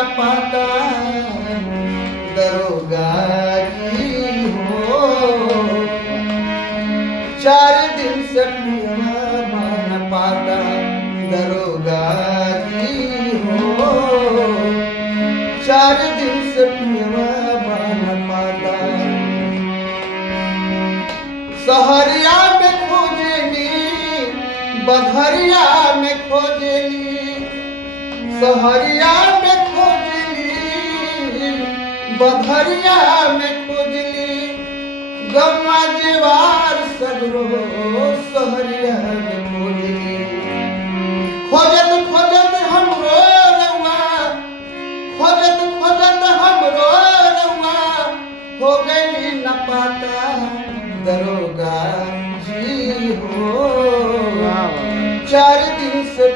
न पाता दरोगा जी हो। 4 दिन से पियवा न पाता दरोगा जी हो। 4 दिन से पियवा न पाता। सहरिया में खोजेली बधरिया में खोजेली, सहरिया में खोजेली बधरिया में खोजली। गम्मा जेवार सगरो सहरिया में खोजली। खोजत खोजत हमरो रउआ, खोजत खोजत हमरो रउआ हो गई न पाता दरोगा जी हो। 4 दिन से